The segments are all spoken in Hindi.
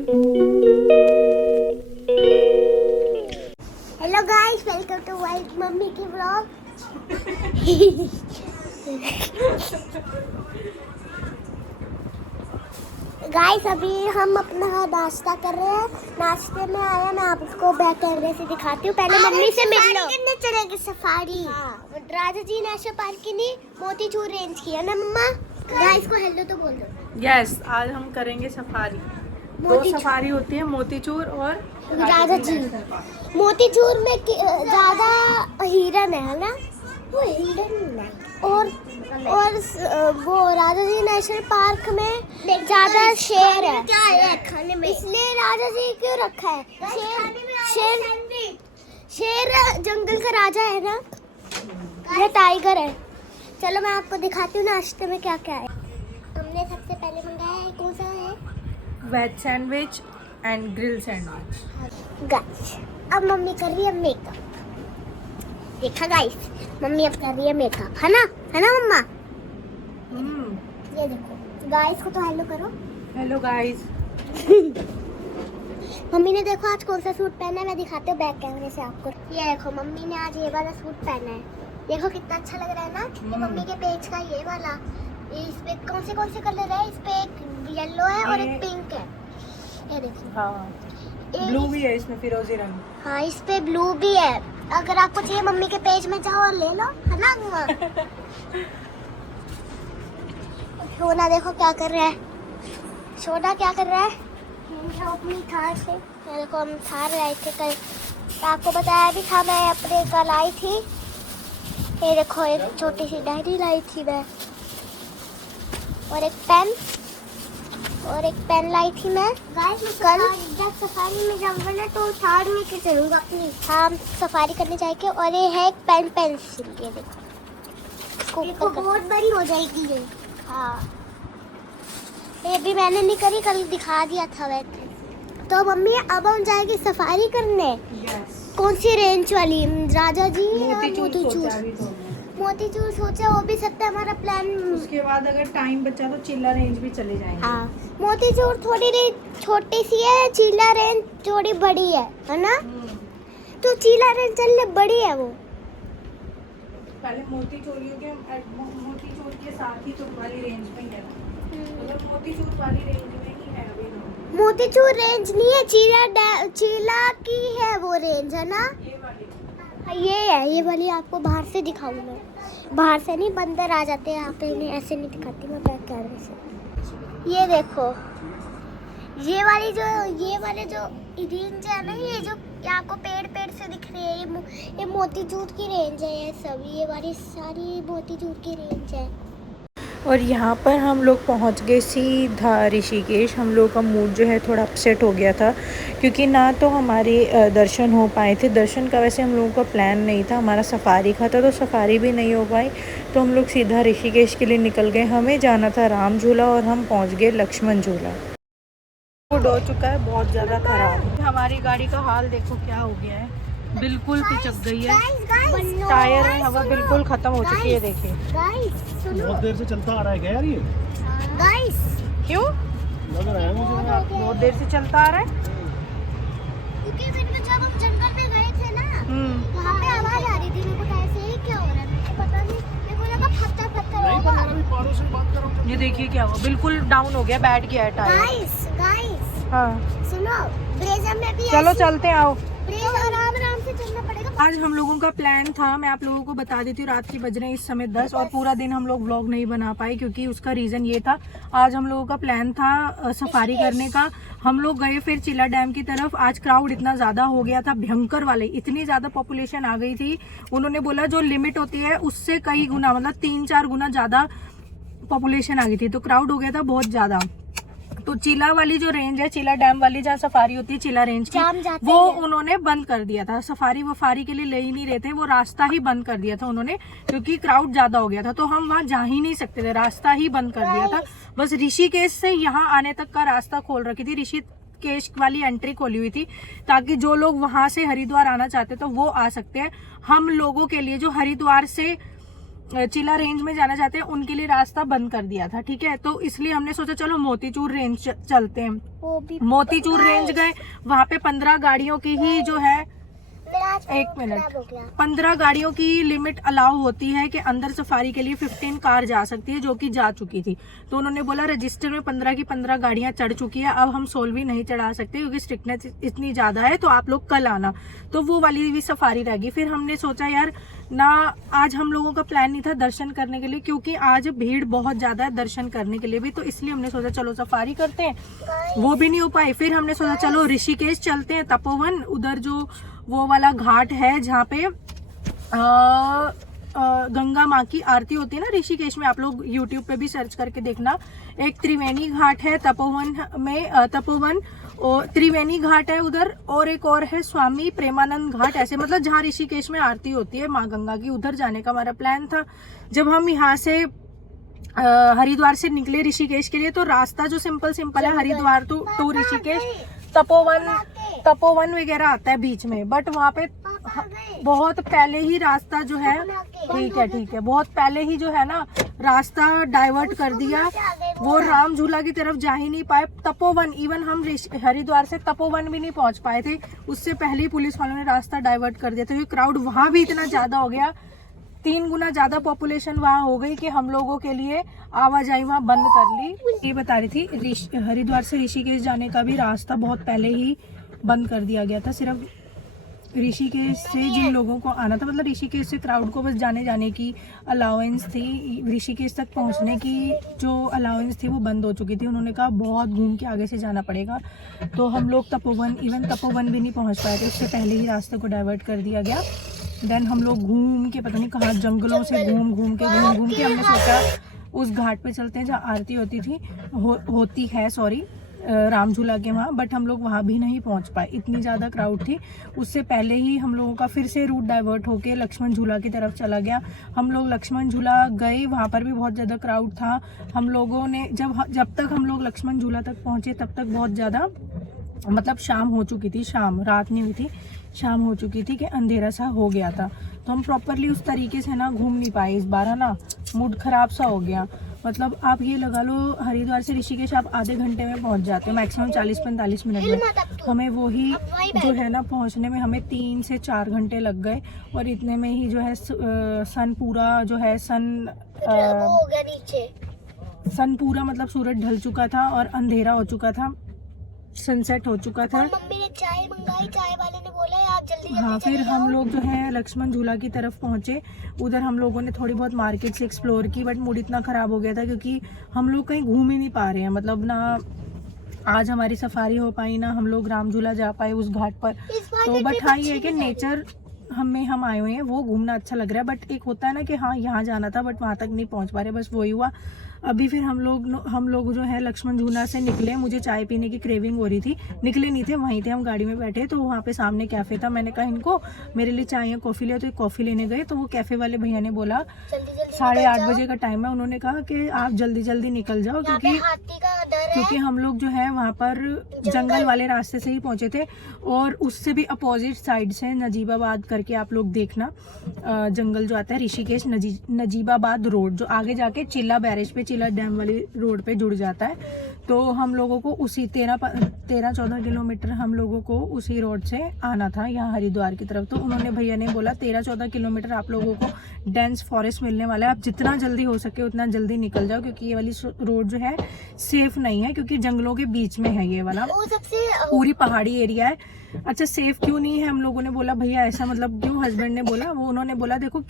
Hello guys, welcome to white mummy की व्लॉग। गाइस अभी हम अपना नाश्ता कर रहे हैं। नाश्ते में आया, मैं आपको बैक कैमरे से दिखाती हूँ। पहले मम्मी से मिल लो। कितने चलेंगे सफारी? राजा जी नेशनल पार्क की नहीं, मोतीचूर रेंज की है ना मम्मा? गाइस को हेलो तो बोल दो। यस, आज हम करेंगे सफारी। दो सफारी होती है, मोतीचूर और राजा जी। मोतीचूर में ज्यादा हिरन है ना? वो हिरन नहीं। और वो राजा जी नेशनल पार्क में ज्यादा शेर है। क्या है खाने में? इसलिए राजा जी क्यों रखा है? शेर जंगल का राजा है ना, ये टाइगर है। चलो मैं आपको दिखाती हूँ नाश्ते में क्या क्या है। हमने सबसे पहले मंगाया है, कौन सा है? Veg sandwich and grill sandwich. Guys अब मम्मी कर रही है मेकअप। देखा गाइस, मम्मी अब कर रही है मेकअप, है ना मम्मा? ये देखो गाइस को तो हेलो करो। Hello guys. मम्मी ने देखो आज कौन सा सूट पहना है, मैं दिखाती हूँ बैक कैमरे से आपको। ये देखो मम्मी ने आज ये वाला सूट पहना है। देखो कितना अच्छा लग रहा है ना? ये मम्मी के पेज का ये वाला। इस पे कौन से कलर है? इस पे एक येलो है और एक पिंक है। ये देखो। हाँ, ब्लू भी है इसमें, फिरोजी रंग। हाँ, इस पे ब्लू भी है। अगर आपको चाहिए मम्मी के पेज में जाओ और ले लो, है ना अम्मा? सोना देखो क्या कर रहा है। सोना क्या कर रहा है? अपनी थार से। ये देखो हम थार लाए थे कल, तो आपको बताया भी था, मैं अपने कल आई थी। ये देखो एक छोटी सी डायरी लाई थी मैं, और एक पेन लाई थी मैं कल। जब सफारी में जाऊंगा ना तो थार में के चलूंगा अपनी। हाँ, सफारी करने जाएंगे। और ये है एक पेंसिल। ये देखो बहुत बड़ी हो जाएगी ये। हाँ, ये भी मैंने नहीं करी, कल दिखा दिया था वैसे। तो मम्मी अब हम जाएंगे सफारी करने। कौन सी रेंज वाली? राजा जी या मोतीचूर सोचा, वो भी सकता है हमारा प्लान। उसके बाद अगर टाइम बचा तो चिल्ला रेंज भी चले जाएंगे। हाँ, मोतीचूर थोड़ी छोटी सी है, चीला रेंज थोड़ी बड़ी है ना? तो चीला रेंज चलने बड़ी है वो। पहले मोतीचूर के साथ ही चुप वाली रेंज में है। मतलब मोतीचूर वाली रेंज में ही है अभी ना। मोतीचूर रेंज नहीं है, चीला की है वो रेंज, है ना? ये वाली। हाँ, ये है, ये वाली आपको बाहर से दिखाऊं मैं। बाहर से नहीं, बंदर आ जाते हैं यहाँ पे, इन्हें ऐसे नहीं दिखाती मैं बैक कैमरे से। ये देखो, ये वाले जो रेंज है ना, ये जो आपको पेड़ से दिख रही है, ये मोतीचूर की रेंज है। ये सब ये वाली सारी मोतीचूर की रेंज है। और यहाँ पर हम लोग पहुँच गए सीधा ऋषिकेश। हम लोग का मूड जो है थोड़ा अपसेट हो गया था, क्योंकि ना तो हमारे दर्शन हो पाए थे। दर्शन का वैसे हम लोगों का प्लान नहीं था, हमारा सफारी का था, तो सफारी भी नहीं हो पाई। तो हम लोग सीधा ऋषिकेश के लिए निकल गए। हमें जाना था राम झूला और हम पहुँच गए लक्ष्मण झूला। फूड हो चुका है बहुत ज़्यादा ख़राब। हमारी गाड़ी का हाल देखो क्या हो गया है, बिल्कुल पिचक गई है। टायर में हवा बिल्कुल खत्म हो चुकी है। देखिए बहुत देर से चलता आ रहा है क्या यार ये? गाइस क्यों लग रहा है मुझे बहुत देर से चलता आ रहा है। क्योंकि फिर जब हम जंगल में गए थे ना, वहाँ पे आवाज आ रही थी। मेरे को ऐसे ही क्या हो रहा है, मेरे को पता नहीं। मेरे को लगा पत्थर नहीं, पर यार अभी पहाड़ों से बात कर रहा हूँ। ये देखिए क्या हुआ, बिल्कुल डाउन हो गया, बैठ गया है टायर। गाइस हाँ, सुनो, ब्रेजा में भी चलो चलते हैं, आओ। ब्रेजा आराम से चलना पड़ेगा। आज हम लोगों का प्लान था, मैं आप लोगों को बता देती हूँ, रात की बज रहे हैं इस समय 10, और पूरा दिन हम लोग व्लॉग नहीं बना पाए, क्योंकि उसका रीज़न ये था। आज हम लोगों का प्लान था सफारी करने का। हम लोग गए फिर चिल्ला डैम की तरफ। आज क्राउड इतना ज़्यादा हो गया था, भयंकर वाले, इतनी ज़्यादा पॉपुलेशन आ गई थी। उन्होंने बोला जो लिमिट होती है उससे कई गुना, मतलब 3-4 गुना ज़्यादा पॉपुलेशन आ गई थी, तो क्राउड हो गया था बहुत ज़्यादा। तो चिल्ला वाली जो रेंज है, चिल्ला डैम वाली जहाँ सफारी होती है चिल्ला रेंज की, वो उन्होंने बंद कर दिया था। सफारी वफारी के लिए ले ही नहीं रहे थे, वो रास्ता ही बंद कर दिया था उन्होंने, क्योंकि क्राउड ज्यादा हो गया था। तो हम वहाँ जा ही नहीं सकते थे, रास्ता ही बंद कर दिया था। बस ऋषिकेश से यहाँ आने तक का रास्ता खोल रखी थी, ऋषिकेश वाली एंट्री खोली हुई थी, ताकि जो लोग वहां से हरिद्वार आना चाहते तो वो आ सकते हैं। हम लोगों के लिए जो हरिद्वार से चिला रेंज में जाना चाहते हैं उनके लिए रास्ता बंद कर दिया था, ठीक है। तो इसलिए हमने सोचा चलो मोतीचूर रेंज चलते हैं। वो भी मोतीचूर रेंज गए, वहाँ पे 15 गाड़ियों की ही जो है, एक मिनट, 15 गाड़ियों की लिमिट अलाउ होती है कि अंदर सफारी के लिए 15 कार जा सकती है, जो कि जा चुकी थी। तो उन्होंने बोला रजिस्टर में 15 की 15 गाड़ियां चढ़ चुकी है, अब हम 16वीं नहीं चढ़ा सकते क्योंकि स्ट्रिक्टनेस इतनी ज्यादा है, तो आप लोग कल आना। तो वो वाली भी सफारी रहेगी। फिर हमने सोचा यार ना, आज हम लोगों का प्लान नहीं था दर्शन करने के लिए, क्योंकि आज भीड़ बहुत ज्यादा है दर्शन करने के लिए भी, तो इसलिए हमने सोचा चलो सफारी करते हैं, वो भी नहीं हो पाई। फिर हमने सोचा चलो ऋषिकेश चलते हैं, तपोवन, उधर जो वो वाला घाट है जहाँ पे गंगा माँ की आरती होती है ना ऋषिकेश में, आप लोग यूट्यूब पे भी सर्च करके देखना। एक त्रिवेणी घाट है तपोवन में, तपोवन और त्रिवेणी घाट है उधर, और एक और है स्वामी प्रेमानंद घाट, ऐसे मतलब जहाँ ऋषिकेश में आरती होती है माँ गंगा की, उधर जाने का हमारा प्लान था। जब हम यहाँ से हरिद्वार से निकले ऋषिकेश के लिए, तो रास्ता जो सिंपल है हरिद्वार टू ऋषिकेश, तपोवन वगैरह आता है बीच में, बट वहाँ पे बहुत पहले ही रास्ता जो है, ठीक है, बहुत पहले ही जो है ना रास्ता डाइवर्ट कर दिया, वो राम झूला की तरफ जा ही नहीं पाए। तपोवन, इवन हम हरिद्वार से तपोवन भी नहीं पहुंच पाए थे, उससे पहले ही पुलिस वालों ने रास्ता डाइवर्ट कर दिया था, क्योंकि क्राउड वहां भी इतना ज्यादा हो गया, 3 गुना ज्यादा पॉपुलेशन वहाँ हो गई कि हम लोगों के लिए आवाजाही वहाँ बंद कर ली। ये बता रही थी हरिद्वार से ऋषिकेश जाने का भी रास्ता बहुत पहले ही बंद कर दिया गया था, सिर्फ ऋषिकेश से जिन लोगों को आना था, मतलब ऋषिकेश से क्राउड को बस जाने की अलाउंस थी, ऋषिकेश तक पहुंचने की जो अलाउंस थी वो बंद हो चुकी थी। उन्होंने कहा बहुत घूम के आगे से जाना पड़ेगा, तो हम लोग तपोवन भी नहीं पहुंच पाए थे, उससे पहले ही रास्ते को डाइवर्ट कर दिया गया। देन हम लोग घूम के पता नहीं कहाँ जंगलों से घूम के हमने सोचा उस घाट पे चलते हैं जहाँ आरती होती है राम झूला के वहाँ, बट हम लोग वहाँ भी नहीं पहुँच पाए, इतनी ज़्यादा क्राउड थी। उससे पहले ही हम लोगों का फिर से रूट डाइवर्ट होके लक्ष्मण झूला की तरफ चला गया। हम लोग लक्ष्मण झूला गए, वहाँ पर भी बहुत ज़्यादा क्राउड था। हम लोगों ने जब तक हम लोग लक्ष्मण झूला तक पहुँचे तब तक बहुत ज़्यादा, मतलब शाम हो चुकी थी, रात नहीं हुई थी, शाम हो चुकी थी कि अंधेरा सा हो गया था, तो हम प्रॉपरली उस तरीके से ना घूम नहीं पाए इस बार, है ना, मूड खराब सा हो गया। मतलब आप ये लगा लो हरिद्वार से ऋषिकेश आप आधे घंटे में पहुंच जाते हो, मैक्सिमम 40-45 मिनट में, हमें वही जो है ना पहुंचने में हमें 3 से 4 घंटे लग गए, और इतने में ही जो है सन पूरा जो है सन पूरा मतलब सूरज ढल चुका था और अंधेरा हो चुका था, सनसेट हो चुका था। मम्मी ने चाय मंगाई, चाय वाले ने बोला आप जल्दी हाँ, फिर हम लोग जो है लक्ष्मण झूला की तरफ पहुंचे। उधर हम लोगों ने थोड़ी बहुत मार्केट से एक्सप्लोर की, बट मूड इतना ख़राब हो गया था क्योंकि हम लोग कहीं घूम ही नहीं पा रहे हैं, मतलब ना आज हमारी सफारी हो पाई, ना हम लोग राम झूला जा पाए उस घाट पर। तो बट हाँ ये है कि नेचर हम आए हुए हैं, वो घूमना अच्छा लग रहा है, बट एक होता है ना कि हाँ यहाँ जाना था बट वहाँ तक नहीं पहुँच पा रहे, बस वही हुआ। अभी फिर हम लोग जो है लक्ष्मण झूला से निकले, मुझे चाय पीने की क्रेविंग हो रही थी, निकले नहीं थे, वहीं थे हम गाड़ी में बैठे, तो वहाँ पे सामने कैफ़े था, मैंने कहा इनको मेरे लिए चाय या कॉफ़ी ले, तो कॉफ़ी लेने गए, तो वो कैफ़े वाले भैया ने बोला 8:30 बजे का टाइम है, उन्होंने कहा कि आप जल्दी निकल जाओ क्योंकि हम लोग जो है वहाँ पर जंगल वाले रास्ते से ही पहुँचे थे, और उससे भी अपोजिट साइड से नजीबाबाद करके आप लोग देखना, जंगल जो आता है ऋषिकेश नजीबाबाद रोड, जो आगे जाके चिल्ला बैरेज पे, चिल्ला डैम वाली रोड पे जुड़ जाता है। तो हम लोगों को उसी 13-14 किलोमीटर हम लोगों को उसी रोड से आना था यहाँ हरिद्वार की तरफ। तो उन्होंने भैया ने बोला 13-14 किलोमीटर आप लोगों को डेंस फॉरेस्ट मिलने वाला है, आप जितना जल्दी हो सके उतना जल्दी निकल जाओ, क्योंकि ये वाली रोड जो है सेफ नहीं है, क्योंकि जंगलों के बीच में है ये वाला, पूरी पहाड़ी एरिया है। अच्छा सेफ क्यों नहीं है, हम लोगों ने बोला भैया ऐसा मतलब क्यों, हस्बैंड ने बोला, वो उन्होंने बोला देखो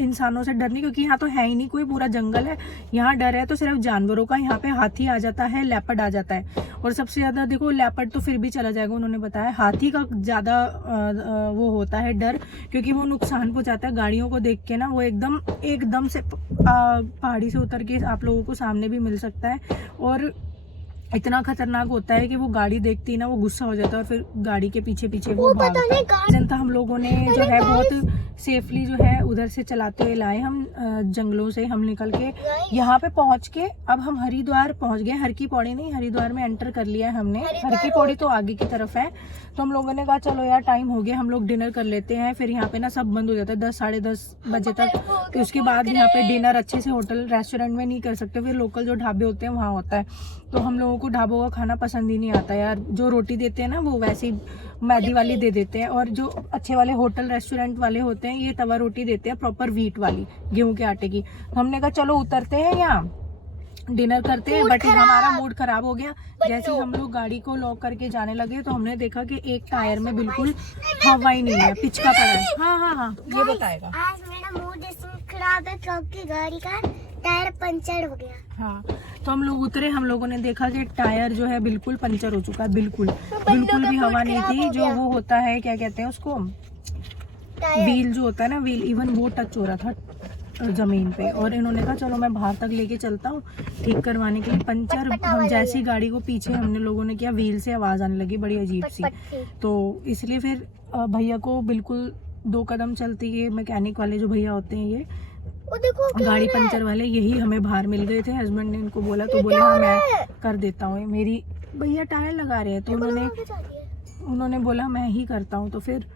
इंसानों से डर नहीं, क्योंकि यहाँ तो है ही नहीं कोई, पूरा जंगल है, यहाँ डर है तो सिर्फ जानवरों का, यहाँ पे हाथी आ जाता है, लेपर्ड आ जाता है, और सबसे ज्यादा देखो लेपर्ड तो फिर भी चला जाएगा, उन्होंने बताया हाथी का ज्यादा वो होता है डर, क्योंकि वो नुकसान पहुंचाता है, गाड़ियों को देख के ना वो एकदम से पहाड़ी से उतर के आप लोगों को सामने भी मिल सकता है, और इतना खतरनाक होता है कि वो गाड़ी देखती है ना, वो गुस्सा हो जाता है और फिर गाड़ी के पीछे पीछे वो भागता है। जनता हम लोगों ने जो है बहुत सेफली जो है उधर से चलाते हुए लाए हम जंगलों से हम निकल के यहाँ पे पहुँच के। अब हम हरिद्वार पहुँच गए, हर की पौड़ी नहीं, हरिद्वार में एंटर कर लिया है हमने। हर की पौड़ी तो आगे की तरफ है, तो हम लोगों ने कहा चलो यार टाइम हो गया, हम लोग डिनर कर लेते हैं। फिर यहाँ पे ना सब बंद हो जाता है 10 साढ़े 10 बजे तक, तो उसके बाद यहाँ पे डिनर अच्छे से होटल रेस्टोरेंट में नहीं कर सकते, फिर लोकल जो ढाबे होते हैं वहाँ होता है। तो हम लोगों को ढाबों का खाना पसंद ही नहीं आता यार, जो रोटी देते हैं ना वो वैसी मैदी वाली दे देते हैं, और जो अच्छे वाले होटल रेस्टोरेंट वाले होते हैं ये तवा रोटी देते हैं प्रॉपर व्हीट वाली, गेहूं के आटे की। तो हमने कहा चलो उतरते हैं यहाँ डिनर करते हैं, बट हमारा मूड खराब हो गया। जैसे ही हम लोग गाड़ी को लॉक करके जाने लगे तो हमने देखा कि एक टायर में बिल्कुल हवा ही नहीं है, पिचका पड़ा है। हाँ ये बताएगा। आज मेरा मूड इसमें खराब है क्योंकि गाड़ी का टायर पंचर हो गया। हाँ, तो हम लोग उतरे, हम लोगों ने देखा कि टायर जो है बिल्कुल पंचर हो चुका है, बिल्कुल भी हवा नहीं थी। जो वो होता है क्या कहते हैं उसको, व्हील जो होता है ना, व्हील इवन वो टच हो रहा था जमीन पे। और इन्होंने कहा चलो मैं बाहर तक लेके चलता हूँ ठीक करवाने के लिए। पंचर हम जैसी गाड़ी को पीछे हमने लोगों ने किया, व्हील से आवाज आने लगी बड़ी अजीब सी, तो इसलिए फिर भैया को बिल्कुल 2 कदम चलती है, मैकेनिक वाले जो भैया होते हैं ये गाड़ी पंचर वाले, यही हमें बाहर मिल गए थे। हस्बैंड ने इनको बोला तो बोले हाँ मैं कर देता हूँ, मेरी भैया टायर लगा रहे हैं, तो उन्होंने बोला मैं ही करता हूँ, तो फिर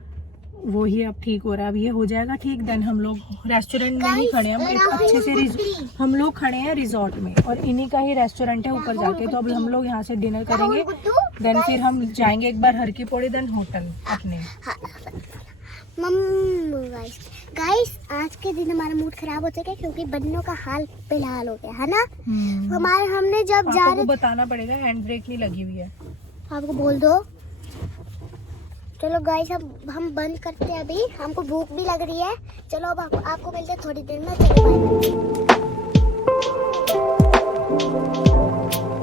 वो ही अब ठीक हो रहा है। अब ये हो जाएगा ठीक। देन हम लोग रेस्टोरेंट में ही खड़े हैं, हम एक अच्छे से हम लोग खड़े हैं रिजॉर्ट में, और इन्हीं का ही रेस्टोरेंट है ऊपर जाके। तो अब हम लोग यहाँ से डिनर करेंगे, देन फिर हम जाएंगे एक बार हर की पौड़ी, देन होटल अपने। गाइस आज के दिन हमारा मूड खराब हो चुका है क्योंकि बन्नों का हाल बेहाल हो गया है ना। हमने जब जा रहे, बताना पड़ेगा हैंड ब्रेक नहीं लगी हुई है, आपको बोल दो। चलो गाइस अब हम बंद करते हैं, अभी हमको भूख भी लग रही है। चलो अब आपको मिलते हैं थोड़ी देर में। चलो बाय।